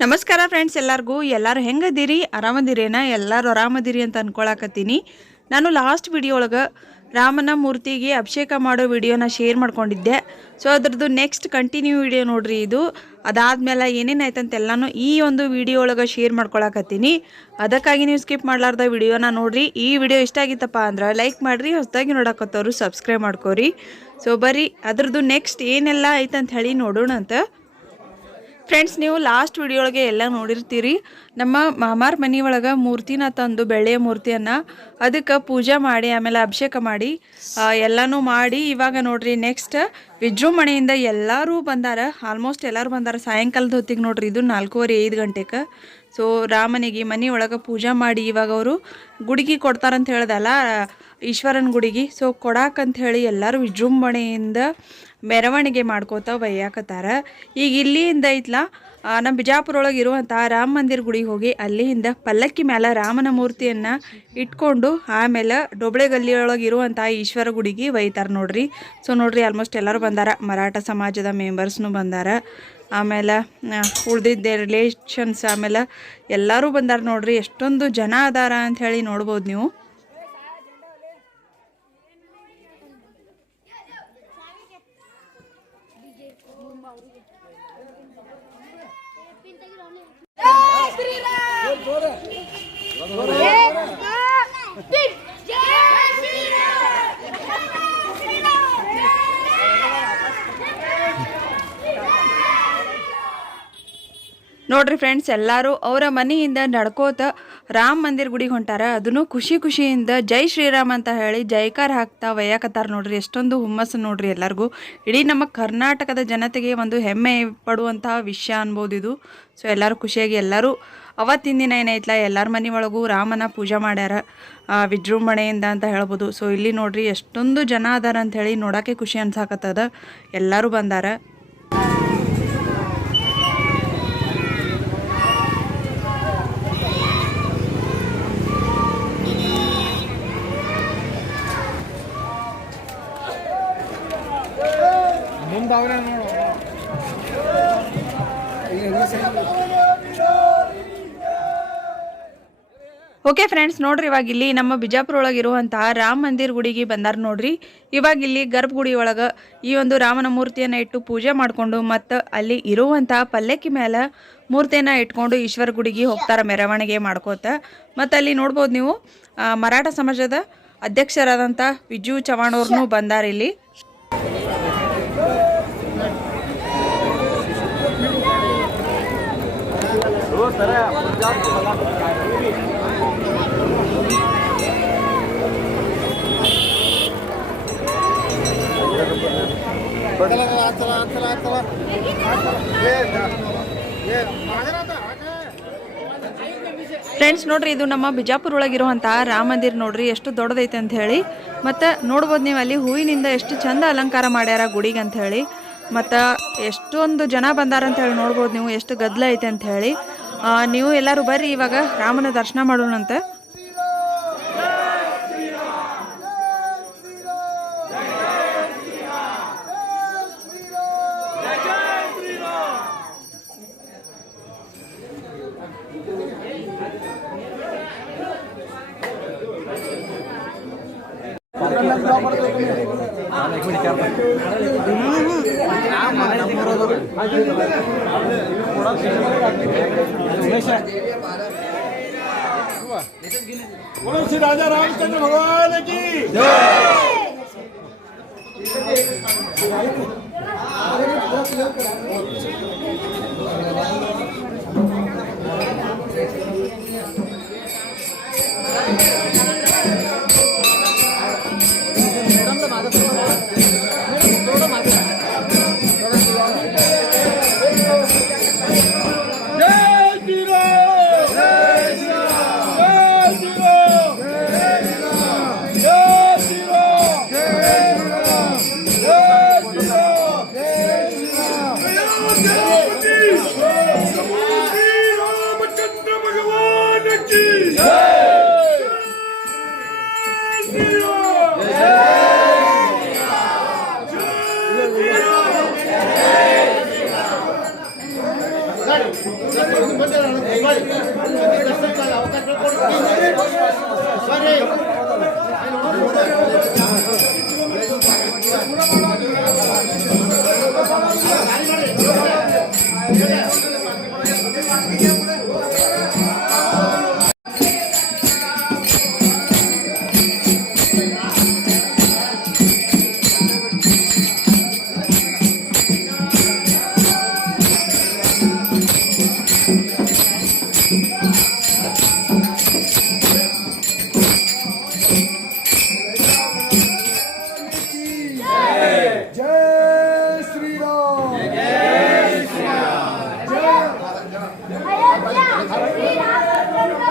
ನಮಸ್ಕಾರ ಫ್ರೆಂಡ್ಸ್, ಎಲ್ಲರೂ ಹೆಂಗದಿರಿ? ಆರಾಮದಿರೇನ? ಎಲ್ಲರೂ ಆರಾಮದಿರಿ ಅಂತ ಅನ್ಕೊಳಕತ್ತೀನಿ. ನಾನು ಲಾಸ್ಟ್ ವಿಡಿಯೋ ಒಳಗೆ ರಾಮನ ಮೂರ್ತಿಗೆ ಅಭಿಷೇಕ ಮಾಡೋ ವಿಡಿಯೋನ ಶೇರ್ ಮಾಡ್ಕೊಂಡಿದ್ದೆ. ಸೊ ಅದ್ರದ್ದು ನೆಕ್ಸ್ಟ್ ಕಂಟಿನ್ಯೂ ವಿಡಿಯೋ ನೋಡ್ರಿ ಇದು. ಅದಾದ್ಮೇಲೆ ಏನೇನಾಯ್ತಂತೆಲ್ಲಾನು ಈ ಒಂದು ವಿಡಿಯೋ ಒಳಗೆ ಶೇರ್ ಮಾಡ್ಕೊಳಕತ್ತೀನಿ. ಅದಕ್ಕಾಗಿ ನೀವು ಸ್ಕಿಪ್ ಮಾಡಲಾರ್ದ ವಿಡಿಯೋನ ನೋಡ್ರಿ. ಈ ವಿಡಿಯೋ ಇಷ್ಟ ಆಗಿತ್ತಪ್ಪ ಅಂದ್ರೆ ಲೈಕ್ ಮಾಡಿರಿ, ಹೊಸದಾಗಿ ನೋಡಕತ್ತವ್ರು ಸಬ್ಸ್ಕ್ರೈಬ್ ಮಾಡ್ಕೋರಿ. ಸೊ ಬರ್ರಿ ಅದ್ರದ್ದು ನೆಕ್ಸ್ಟ್ ಏನೆಲ್ಲ ಐತಂತ ಹೇಳಿ ನೋಡೋಣ ಅಂತ. ಫ್ರೆಂಡ್ಸ್, ನೀವು ಲಾಸ್ಟ್ ವಿಡಿಯೋ ಒಳಗೆ ಎಲ್ಲ ನೋಡಿರ್ತೀರಿ. ನಮ್ಮ ಮಾಮಾರ ಮನೆ ಒಳಗೆ ಮೂರ್ತಿನ ತಂದು, ಬೆಳ್ಳಿಯ ಮೂರ್ತಿಯನ್ನು ಅದಕ್ಕೆ ಪೂಜೆ ಮಾಡಿ ಆಮೇಲೆ ಅಭಿಷೇಕ ಮಾಡಿ ಎಲ್ಲನೂ ಮಾಡಿ ಇವಾಗ ನೋಡ್ರಿ ನೆಕ್ಸ್ಟ್ ವಿಜೃಂಭಣೆಯಿಂದ ಎಲ್ಲರೂ ಬಂದಾರ. ಆಲ್ಮೋಸ್ಟ್ ಎಲ್ಲರೂ ಬಂದಾರ. ಸಾಯಂಕಾಲದ ಹೊತ್ತಿಗೆ ನೋಡ್ರಿ, ಇದು 4:45 ಗಂಟೆಗೆ. ಸೊ ರಾಮನಿಗೆ ಮನೆ ಒಳಗೆ ಪೂಜೆ ಮಾಡಿ ಇವಾಗ ಅವರು ಗುಡಿಗೆ ಕೊಡ್ತಾರಂತ ಹೇಳ್ದಲ್ಲ, ಈಶ್ವರನ ಗುಡಿಗೆ. ಸೊ ಕೊಡಾಕಂತ ಹೇಳಿ ಎಲ್ಲರೂ ವಿಜೃಂಭಣೆಯಿಂದ ಮೆರವಣಿಗೆ ಮಾಡ್ಕೋತ ಒಯ್ಯಾಕತ್ತಾರ. ಈಗ ಇಲ್ಲಿಂದ ಐತ್ಲ ನಮ್ಮ ಬಿಜಾಪುರ ಒಳಗೆ ಇರುವಂಥ ರಾಮ ಮಂದಿರ ಗುಡಿಗೆ ಹೋಗಿ ಅಲ್ಲಿಂದ ಪಲ್ಲಕ್ಕಿ ಮೇಲೆ ರಾಮನ ಮೂರ್ತಿಯನ್ನು ಇಟ್ಕೊಂಡು ಆಮೇಲೆ ಡೊಬ್ಳೆ ಗಲ್ಲಿಯೊಳಗೆ ಇರುವಂಥ ಈಶ್ವರ ಗುಡಿಗೆ ಒಯ್ತಾರೆ ನೋಡ್ರಿ. ಸೊ ನೋಡ್ರಿ ಆಲ್ಮೋಸ್ಟ್ ಎಲ್ಲರೂ ಬಂದಾರ. ಮರಾಠ ಸಮಾಜದ ಮೆಂಬರ್ಸ್ನು ಬಂದಾರ, ಆಮೇಲೆ ಉಳ್ದಿದ್ದೆ ರಿಲೇಷನ್ಸ್, ಆಮೇಲೆ ಎಲ್ಲರೂ ಬಂದಾರ ನೋಡ್ರಿ. ಎಷ್ಟೊಂದು ಜನ ಅದಾರ ಅಂತ ಹೇಳಿ ನೋಡ್ಬೋದು ನೀವು. ನೋಡ್ರಿ ಫ್ರೆಂಡ್ಸ್, ಎಲ್ಲರೂ ಅವರ ಮನೆಯಿಂದ ನಡ್ಕೋತ ರಾಮ ಮಂದಿರ ಗುಡಿಗೆ ಹೊಂಟಾರ. ಅದನ್ನು ಖುಷಿಯಿಂದ ಜೈ ಶ್ರೀರಾಮ್ ಅಂತ ಹೇಳಿ ಜೈಕಾರ ಹಾಕ್ತಾ ಒಯ್ಯಾಕತ್ತಾರ ನೋಡ್ರಿ. ಎಷ್ಟೊಂದು ಹುಮ್ಮಸ್ಸು ನೋಡ್ರಿ ಎಲ್ಲರಿಗೂ. ಇಡೀ ನಮ್ಮ ಕರ್ನಾಟಕದ ಜನತೆಗೆ ಒಂದು ಹೆಮ್ಮೆ ಪಡುವಂತಹ ವಿಷಯ ಅನ್ಬೋದು ಇದು. ಸೊ ಎಲ್ಲರೂ ಖುಷಿಯಾಗಿ ಎಲ್ಲರೂ ಅವತ್ತಿನ ದಿನ ಏನೈತ್ಲ ಎಲ್ಲರ ಮನೆ ಒಳಗೂ ರಾಮನ ಪೂಜೆ ಮಾಡ್ಯಾರ ವಿಜೃಂಭಣೆಯಿಂದ ಅಂತ ಹೇಳ್ಬೋದು. ಸೊ ಇಲ್ಲಿ ನೋಡ್ರಿ ಎಷ್ಟೊಂದು ಜನ ಅದಾರ ಅಂಥೇಳಿ ನೋಡೋಕ್ಕೆ ಖುಷಿ ಅನ್ಸಾಕತ್ತದ. ಎಲ್ಲರೂ ಬಂದಾರ. ಓಕೆ ಫ್ರೆಂಡ್ಸ್, ನೋಡ್ರಿ ಇವಾಗ ಇಲ್ಲಿ ನಮ್ಮ ಬಿಜಾಪುರ ಒಳಗಿರುವಂತಹ ರಾಮ ಮಂದಿರ ಗುಡಿಗೆ ಬಂದಾರ ನೋಡ್ರಿ. ಇವಾಗ ಇಲ್ಲಿ ಗರ್ಭಗುಡಿ ಒಳಗೆ ಈ ಒಂದು ರಾಮನ ಮೂರ್ತಿಯನ್ನು ಇಟ್ಟು ಪೂಜೆ ಮಾಡಿಕೊಂಡು ಮತ್ತು ಅಲ್ಲಿ ಇರುವಂತಹ ಪಲ್ಲಕ್ಕಿ ಮೇಲೆ ಮೂರ್ತಿಯನ್ನು ಇಟ್ಕೊಂಡು ಈಶ್ವರ ಗುಡಿಗೆ ಹೋಗ್ತಾರೆ ಮೆರವಣಿಗೆ ಮಾಡ್ಕೋತ. ಮತ್ತು ಅಲ್ಲಿ ನೋಡ್ಬೋದು ನೀವು ಮರಾಠ ಸಮಾಜದ ಅಧ್ಯಕ್ಷರಾದಂಥ ವಿಜು ಚವಾಣ್ ಅವ್ರನ್ನೂ ಬಂದಾರ ಇಲ್ಲಿ. ಫ್ರೆಂಡ್ಸ್ ನೋಡ್ರಿ, ಇದು ನಮ್ಮ ಬಿಜಾಪುರ ಒಳಗಿರುವಂತಹ ರಾಮ ಮಂದಿರ ನೋಡ್ರಿ ಎಷ್ಟು ದೊಡ್ಡದೈತೆ ಅಂತ ಹೇಳಿ. ಮತ್ತು ನೋಡ್ಬೋದು ನೀವು ಅಲ್ಲಿ ಹೂವಿನಿಂದ ಎಷ್ಟು ಚಂದ ಅಲಂಕಾರ ಮಾಡ್ಯಾರ ಗುಡಿಗೆ ಅಂತ ಹೇಳಿ. ಮತ್ತು ಎಷ್ಟೊಂದು ಜನ ಬಂದಾರ ಅಂತ ಹೇಳಿ ನೋಡ್ಬೋದು ನೀವು, ಎಷ್ಟು ಗದ್ದಲ ಐತೆ ಅಂತ ಹೇಳಿ. ನೀವು ಎಲ್ಲರೂ ಬರ್ರಿ ಇವಾಗ ರಾಮನ ದರ್ಶನ ಮಾಡೋಣಂತೆ. बोलो श्री राजा रामचंद्र भगवान की जय श्री राम। जय श्री राम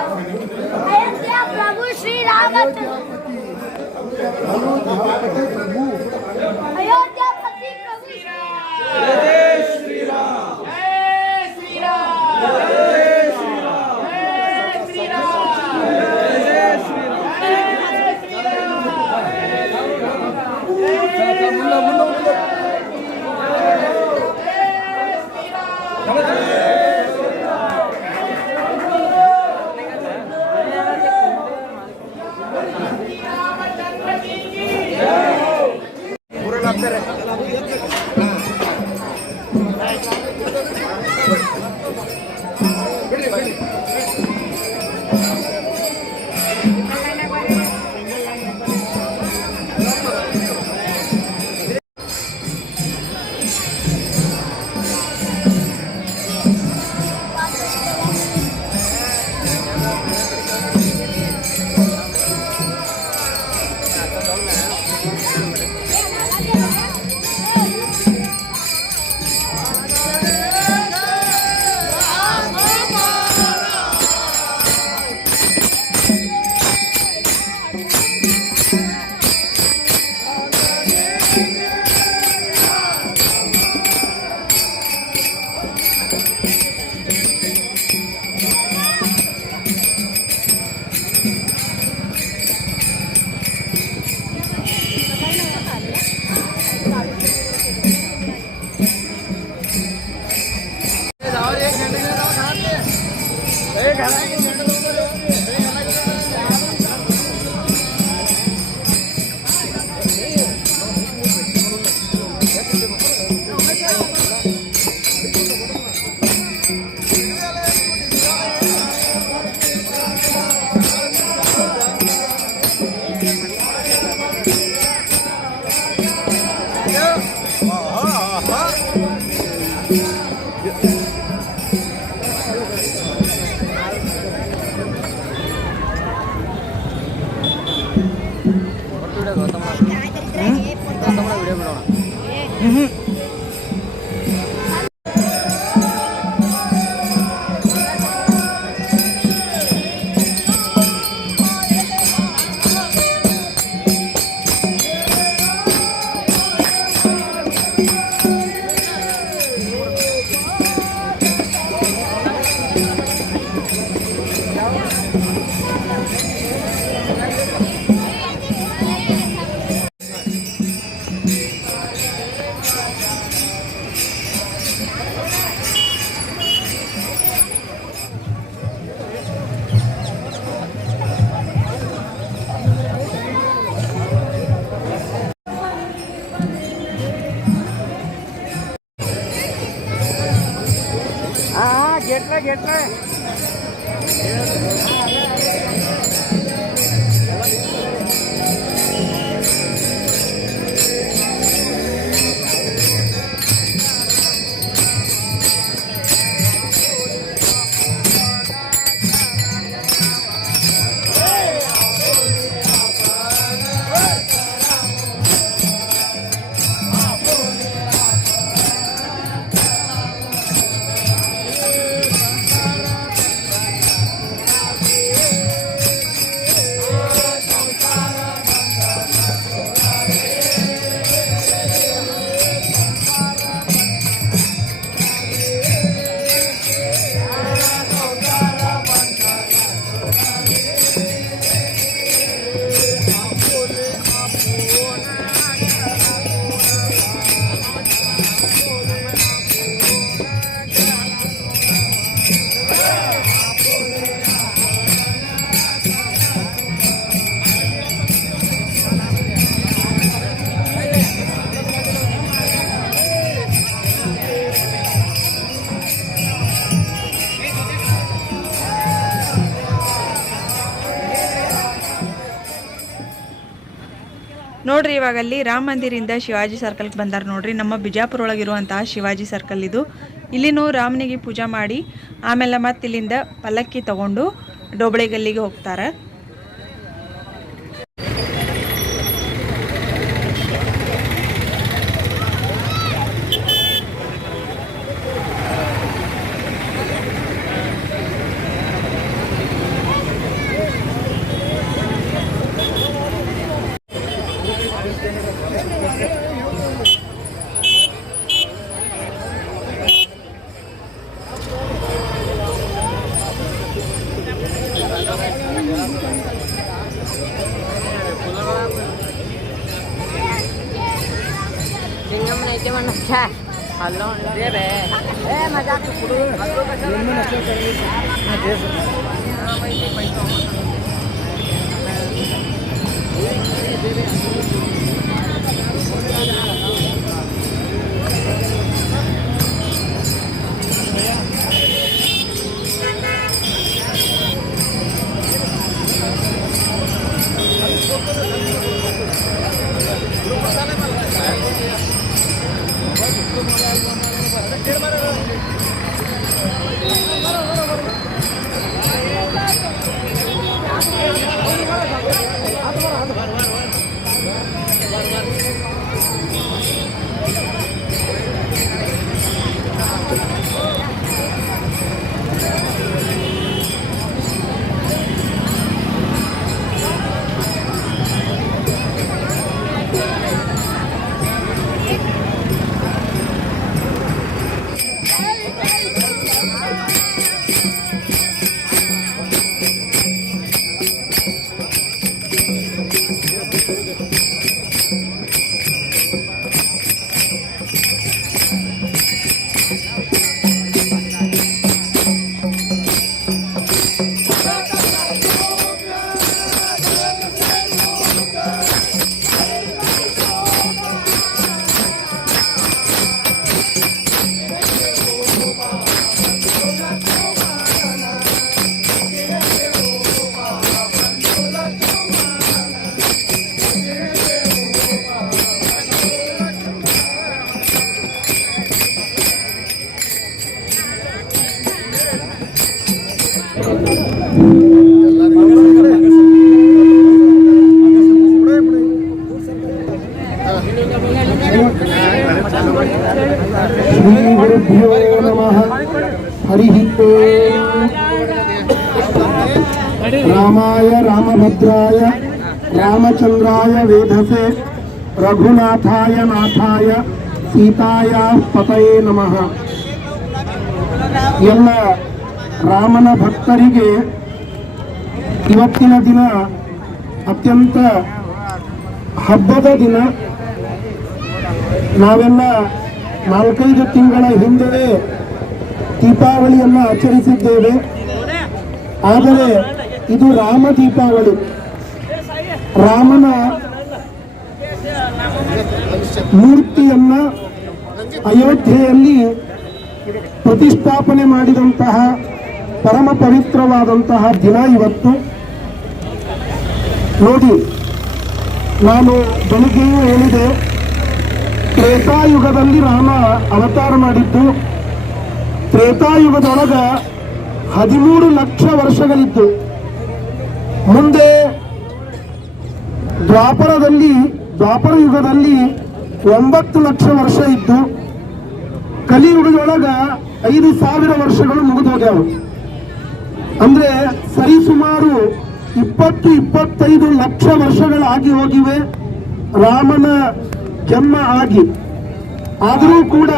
अयोध्या प्रभु श्री रामचंद्र अयोध्या पति प्रभु श्री राम जय श्री राम जय श्री राम जय श्री राम जय श्री राम जय श्री राम घेतलाय ನೋಡ್ರಿ ಇವಾಗ ಅಲ್ಲಿ ರಾಮ ಮಂದಿರಿಂದ ಶಿವಾಜಿ ಸರ್ಕಲ್ಗೆ ಬಂದಾರ ನೋಡ್ರಿ. ನಮ್ಮ ಬಿಜಾಪುರ ಒಳಗಿರುವಂತಹ ಶಿವಾಜಿ ಸರ್ಕಲ್ ಇದು. ಇಲ್ಲಿನೂ ರಾಮನಿಗೆ ಪೂಜೆ ಮಾಡಿ ಆಮೇಲೆ ಮತ್ತೆ ಇಲ್ಲಿಂದ ಪಲ್ಲಕ್ಕಿ ತಗೊಂಡು ಡೋಬಳಿ ಗಲ್ಲಿಗೆ ಹೋಗ್ತಾರೆ. श्रीगुरुभ्यो नमः। हरिः ओम्। रामाय रामभद्राय रामचंद्राय वेधसे रघुनाथाय नाथाय सीताया पतये नमः। ಎಲ್ಲ ರಾಮನ ಭಕ್ತರಿಗೆ ಇವತ್ತಿನ ದಿನ ಅತ್ಯಂತ ಹಬ್ಬದ ದಿನ. ನಾವೆಲ್ಲ 4-5 ತಿಂಗಳ ಹಿಂದೆ ದೀಪಾವಳಿಯನ್ನು ಆಚರಿಸಿದ್ದೇವೆ. ಆದರೆ ಇದು ರಾಮ ದೀಪಾವಳಿ. ರಾಮನ ಮೂರ್ತಿಯನ್ನ ಅಯೋಧ್ಯೆಯಲ್ಲಿ ಪ್ರತಿಷ್ಠಾಪನೆ ಮಾಡಿದಂತಹ ಪರಮ ಪವಿತ್ರವಾದಂತಹ ದಿನ ಇವತ್ತು. ನೋಡಿ, ನಾನು ಬೆಳಿಗ್ಗೆಯೂ ಹೇಳಿದೆ, ತ್ರೇತಾಯುಗದಲ್ಲಿ ರಾಮ ಅವತಾರ ಮಾಡಿದ್ದು. ತ್ರೇತಾಯುಗದೊಳಗ 13 ಲಕ್ಷ ವರ್ಷಗಳಿದ್ದು. ಮುಂದೆ ದ್ವಾಪರ ಯುಗದಲ್ಲಿ 9 ಲಕ್ಷ ವರ್ಷ ಇದ್ದು. ಕಲಿಯುಗದೊಳಗ 5,000 ವರ್ಷಗಳು ಮುಗಿದೋಗ್ಯಾವು. ಅಂದ್ರೆ ಸರಿಸುಮಾರು 20-25 ಲಕ್ಷ ವರ್ಷಗಳಾಗಿ ಹೋಗಿವೆ ರಾಮನ ಜನ್ಮ ಆಗಿ. ಆದರೂ ಕೂಡ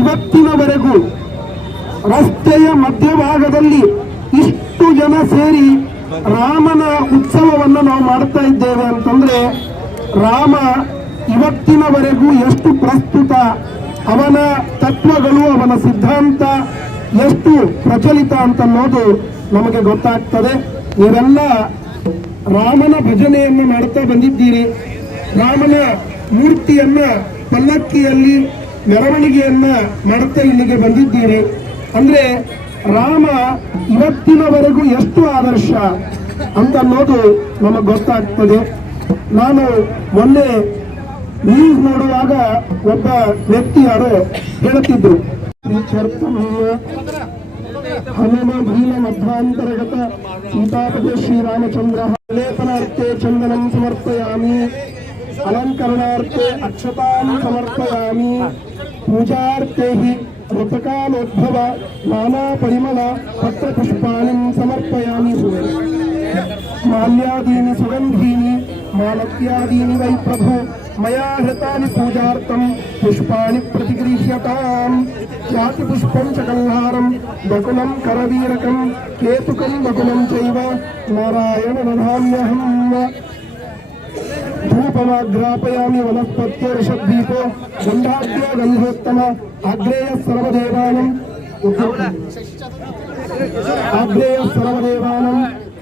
ಇವತ್ತಿನವರೆಗೂ ರಸ್ತೆಯ ಮಧ್ಯಭಾಗದಲ್ಲಿ ಇಷ್ಟು ಜನ ಸೇರಿ ರಾಮನ ಉತ್ಸವವನ್ನು ನಾವು ಮಾಡ್ತಾ ಇದ್ದೇವೆ ಅಂತಂದ್ರೆ ರಾಮ ಇವತ್ತಿನವರೆಗೂ ಎಷ್ಟು ಪ್ರಸ್ತುತ, ಅವನ ತತ್ವಗಳು, ಅವನ ಸಿದ್ಧಾಂತ ಎಷ್ಟು ಪ್ರಚಲಿತ ಅಂತನ್ನೋದು ನಮಗೆ ಗೊತ್ತಾಗ್ತದೆ. ನೀವೆಲ್ಲ ರಾಮನ ಭಜನೆಯನ್ನು ಮಾಡ್ತಾ ಬಂದಿದ್ದೀರಿ. ರಾಮನ ಮೂರ್ತಿಯನ್ನ ಪಲ್ಲಕ್ಕಿಯಲ್ಲಿ ಮೆರವಣಿಗೆಯನ್ನ ಮಾಡುತ್ತಾ ಇಲ್ಲಿಗೆ ಬಂದಿದ್ದೀರಿ. ಅಂದ್ರೆ ರಾಮ ಇವತ್ತಿನವರೆಗೂ ಎಷ್ಟು ಆದರ್ಶ ಅಂತ ಅನ್ನೋದು ನಮಗೆ ಗೊತ್ತಾಗ್ತದೆ. ನಾನು ಮೊನ್ನೆ ನ್ಯೂಸ್ ನೋಡುವಾಗ ಒಬ್ಬ ವ್ಯಕ್ತಿ ಯಾರೋ ಹೇಳುತ್ತಿದ್ರು, ಹನುಮ ಭೀಮ ಮಧ್ವಾಂತರ್ಗತ ಸೀತಾಪತಿ ಶ್ರೀರಾಮಚಂದ್ರ ಲೇಪನಾರ್ಥೆ ಚಂದನಂ ಸಮರ್ಪಯಾಮಿ, ಅಲಂಕರಣಾರ್ಥೆ ಅಕ್ಷತಾಂ ಸಮರ್ಪಯಾಮಿ, ಪೂಜಾರ್ಥೆ ಹಿ ಋತಕಾಲೋದ್ಭವ ನಾನಾ ಪರಿಮಳ ಪತ್ರ ಪುಷ್ಪಾಣಿ ಸಮರ್ಪಯಾಮಿ. ಮಾಲ್ಯಾದೀನಿ ಸುಗಂಧೀನಿ ಮಾಲತ್ಯಾದೀನಿ ವೈ ಪ್ರಭು ಮಯಾ ಹೃತಾನಿ ಪೂಜಾರ್ಥಂ ಪುಷ್ಪಾಣಿ ಪ್ರತಿಗೃಹ್ಯತಾಂ. ಖ್ಯಾತಿ ಪುಷ್ಪಂ ಚ ಕಲ್ಹಾರಂ ಬಕುಲಂ ಕರವೀರಕಂ ಕೇತುಕಂ ಬಕುಲಂ ಚೈವ ನಾರಾಯಣ ದಧಾಮ್ಯಹಂ. ಧೂಪಮಾಘ್ರಾಪಯಾಮಿ ವನಸ್ಪತ್ಯರ್ಷದ್ದೀಪೋ ಗಂಧಾಢ್ಯ ಗಂಧೋತ್ತಮ ಆಗ್ನೇಯ ಸರ್ವದೇವಾನಂ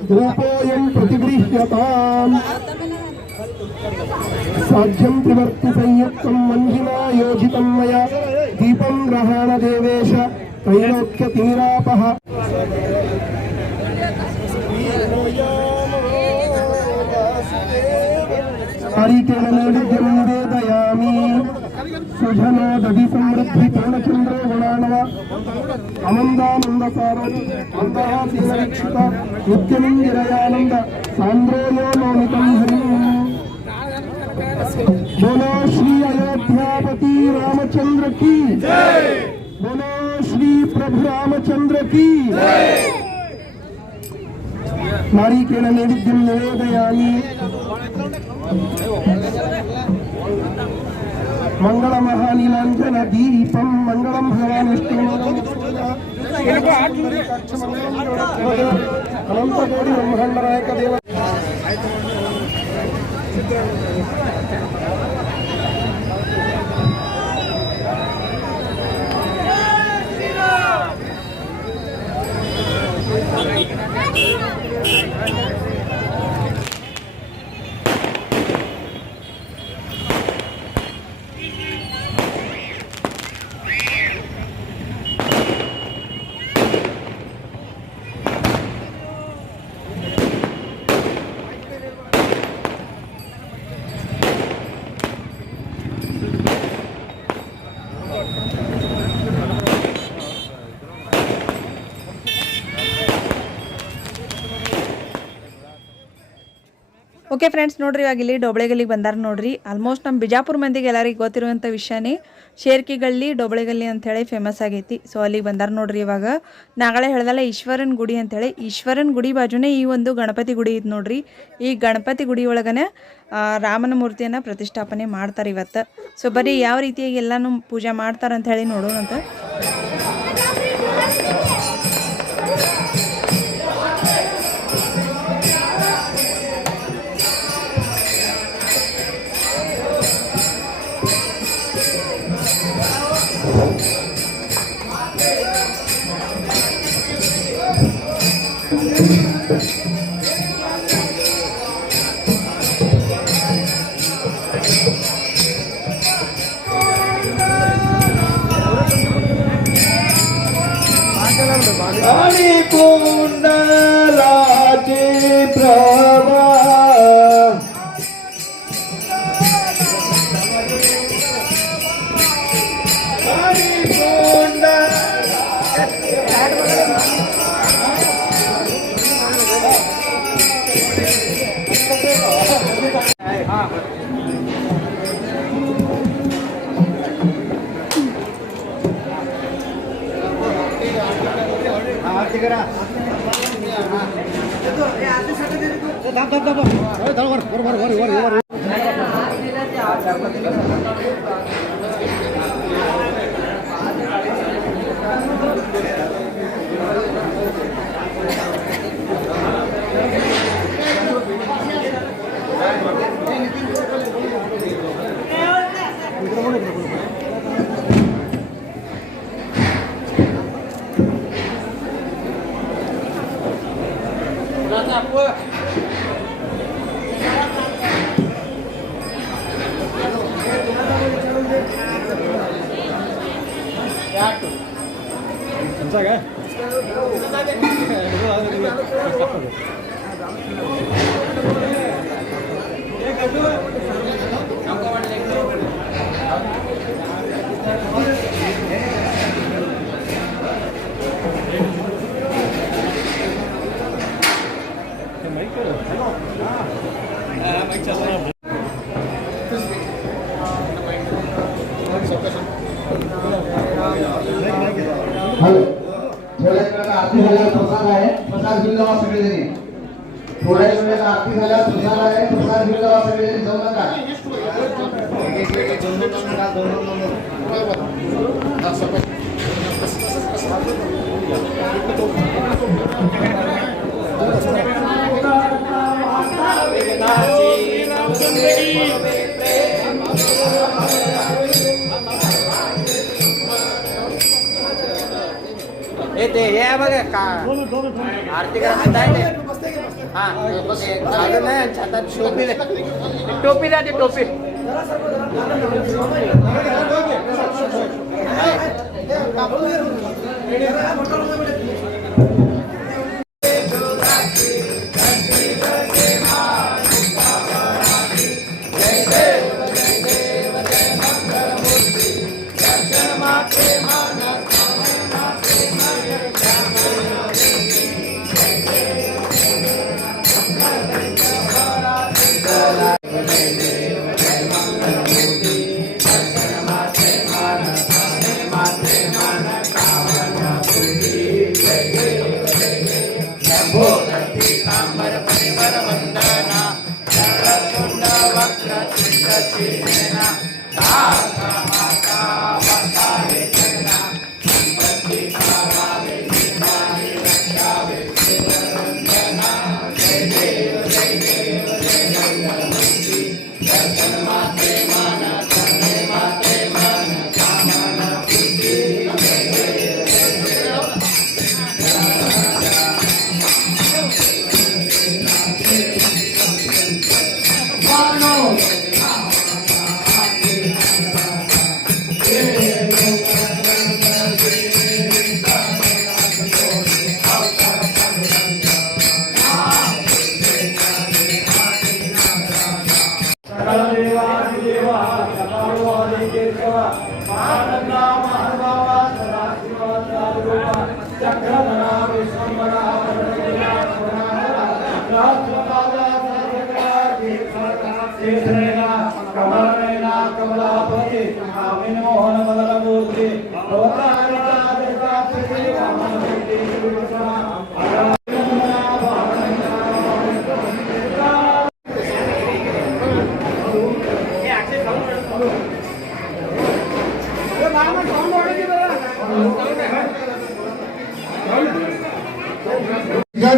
ಧೂಪೋಯಂ ಪ್ರತಿಗೃಹ್ಯತಾಂ. ಸಾಧ್ಯಂ ತ್ರಿವರ್ತಿ ಸಂಯುಕ್ತಂ ಮಂಜಿನಾ ಯೋಜಿತಂ ಮಯಾ ದೀಪಂ ಗ್ರಹಾಣ ದೇವೇಶ ತ್ರೈಲೋಕ್ಯ ತೀರಾಪಹ. ಹರಿಕೇಣ ನೈವೇದ್ಯಂ ನಿವೇದಯಾಮಿ. ಸುಜನೋ ದಧಿ ಸಮೃದ್ಧಿ ಪೂರ್ಣಚಂದ್ರೋ ಗುಣಾಣವ ಅಮಂದಾನಂದ ಸಾರೋ ಅಂತರಾಸೀನ ವೀಕ್ಷಿತ ನಿತ್ಯಮಿಂದಿರಯಾನಂದ ಸಾಂದ್ರೋಯೋ ನೌಮಿತಂ ಹರಿಂ. बोलो श्री अयोध्यापति रामचंद्र की जय, बोलो श्री प्रभु रामचंद्र की जय. नारिकेल नैवेद्यं निवेदयामि. मंगल महानीलांजन दीपं मंगलम भगवान विष्णु अनंत कोटि ब्रह्मांड नायक देव. ಓಕೆ ಫ್ರೆಂಡ್ಸ್, ನೋಡ್ರಿ ಇವಾಗ ಇಲ್ಲಿ ಡೊಬ್ಳೆಗಲ್ಲಿಗೆ ಬಂದಾರ ನೋಡ್ರಿ. ಆಲ್ಮೋಸ್ಟ್ ನಮ್ಮ ಬಿಜಾಪುರ ಮಂದಿಗೆ ಎಲ್ಲರಿಗೆ ಗೊತ್ತಿರುವಂಥ ವಿಷಯನೇ ಶೇರ್ಕಿಗಲ್ಲಿ ಡೊಬ್ಳೆಗಲ್ಲಿ ಅಂಥೇಳಿ ಫೇಮಸ್ ಆಗೈತಿ. ಸೊ ಅಲ್ಲಿಗೆ ಬಂದಾರ ನೋಡ್ರಿ. ಇವಾಗ ನಾಳೆ ಹೇಳ್ದಲ್ಲ ಈಶ್ವರನ ಗುಡಿ ಅಂಥೇಳಿ, ಈಶ್ವರನ ಗುಡಿ ಬಾಜುನೇ ಈ ಒಂದು ಗಣಪತಿ ಗುಡಿ ಇದು ನೋಡ್ರಿ. ಈ ಗಣಪತಿ ಗುಡಿ ಒಳಗನೆ ರಾಮನ ಮೂರ್ತಿಯನ್ನು ಪ್ರತಿಷ್ಠಾಪನೆ ಮಾಡ್ತಾರೆ ಇವತ್ತು. ಸೊ ಬರೀ ಯಾವ ರೀತಿಯಾಗಿ ಎಲ್ಲನೂ ಪೂಜೆ ಮಾಡ್ತಾರೆ ಅಂತ ಹೇಳಿ ನೋಡೋಣಂತ. कुंडलाचे प्रभा हॅलो थोड्या वेळाला आरती झाल्यावर प्रसाद आहे प्रसाद घेऊन जावा सगळेजणी थोड्या वेळाला आरती झाल्यावर प्रसाद आहे प्रसाद घेऊन जावा सगळेजणी जाऊ नका ते हे बघा का आरती करत आहे हा साधन नाही हातात टोपी टोपी द्या ती टोपी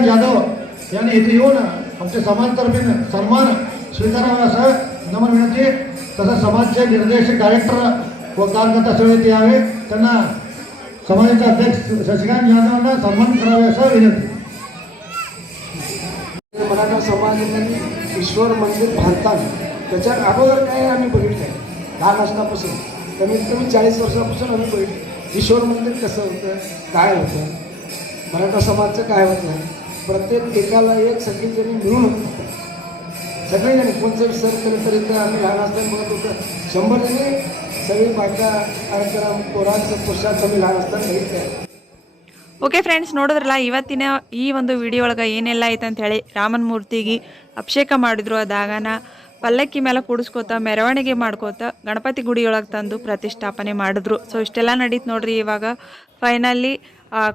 जाधव यांनी इथे येऊन आमच्या समाजतर्फे सन्मान स्वीकारावा असं नमन विनंती तसंच समाजचे निर्देशक डायरेक्टर व कार्यकर्ता सगळे ते यावे त्यांना समाजाचे अध्यक्ष शशिकांत जाधवांना सन्मान करावे असं विनंती मराठा समाजाने ईश्वर मंदिर बांधताना त्याच्या अगोदर काय आम्ही बघितलं आहे लहान असण्यापासून कमीत कमी 40 वर्षापासून आम्ही बघितलं ईश्वर मंदिर कसं होतं काय होतं मराठा समाजचं काय होतं प्रत्येक एकाला एक सगळीजणी मिळून होतं सगळेजणी कोणतं सर केलं तरी तर आम्ही लहान असताना बघत होतं 100 जणी सगळी बायका कार्यक्रम पोरांचं पुरुषांचं आम्ही लहान असताना बघितलं आहे ಓಕೆ ಫ್ರೆಂಡ್ಸ್ ನೋಡಿದ್ರಲ್ಲ ಇವತ್ತಿನ ಈ ಒಂದು ವಿಡಿಯೋ ಒಳಗೆ ಏನೆಲ್ಲ ಐತೆ ಅಂತೇಳಿ ರಾಮನ ಮೂರ್ತಿಗೆ ಅಭಿಷೇಕ ಮಾಡಿದ್ರು ಅದಾಗನ ಪಲ್ಲಕ್ಕಿ ಮೇಲೆ ಕೂಡಿಸ್ಕೋತ ಮೆರವಣಿಗೆ ಮಾಡ್ಕೋತ ಗಣಪತಿ ಗುಡಿಯೊಳಗೆ ತಂದು ಪ್ರತಿಷ್ಠಾಪನೆ ಮಾಡಿದ್ರು ಸೊ ಇಷ್ಟೆಲ್ಲ ನಡೀತು ನೋಡ್ರಿ ಇವಾಗ ಫೈನಲಿ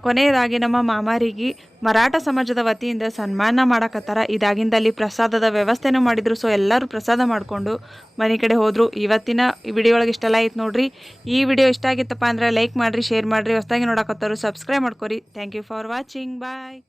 ಕೊನೆಯದಾಗಿ ನಮ್ಮ ಮಾಮಾರಿಗೆ ಮರಾಠ ಸಮಾಜದ ವತಿಯಿಂದ ಸನ್ಮಾನ ಮಾಡಕತ್ತಾರ ಇದಾಗಿಂದಲ್ಲಿ ಪ್ರಸಾದದ ವ್ಯವಸ್ಥೆನೂ ಮಾಡಿದ್ರು ಸೊ ಎಲ್ಲರೂ ಪ್ರಸಾದ ಮಾಡಿಕೊಂಡು ಮನೆ ಕಡೆ ಹೋದರು ಇವತ್ತಿನ ವಿಡಿಯೋ ಒಳಗೆ ಇಷ್ಟೆಲ್ಲ ಐತೆ ನೋಡ್ರಿ ಈ ವಿಡಿಯೋ ಇಷ್ಟ ಆಗಿತ್ತಪ್ಪ ಅಂದ್ರೆ ಲೈಕ್ ಮಾಡಿರಿ ಶೇರ್ ಮಾಡಿರಿ ಹೊಸದಾಗಿ ನೋಡಕತ್ತಾರು ಸಬ್ಸ್ಕ್ರೈಬ್ ಮಾಡ್ಕೊರಿ thank you for watching bye